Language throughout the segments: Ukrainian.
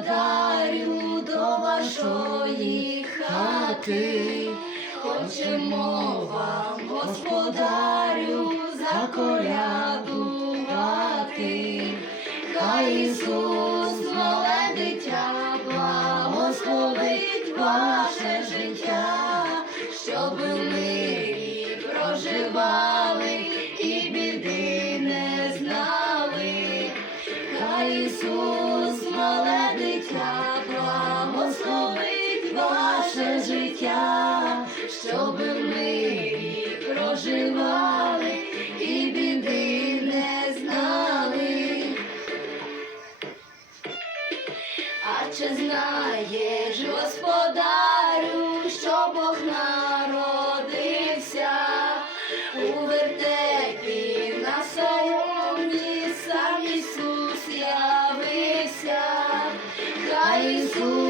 господарю, до вашої хати. Хочемо вам, господарю, заколядувати. Хай Ісус, мале дитя, благословить ваше життя, щоб мирі проживали і біди не знали. Хай Ісус, проживали і біди не знали. А чи знаєш, господарю, що Бог народився у вертепі на соломі, сам Ісус явився, хай Ісус,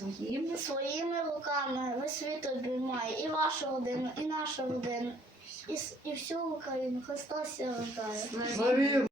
Своїми Своїми руками весь світ обіймає. І вашу родину, і нашу родину, і, і всю Україну. Христос рождає.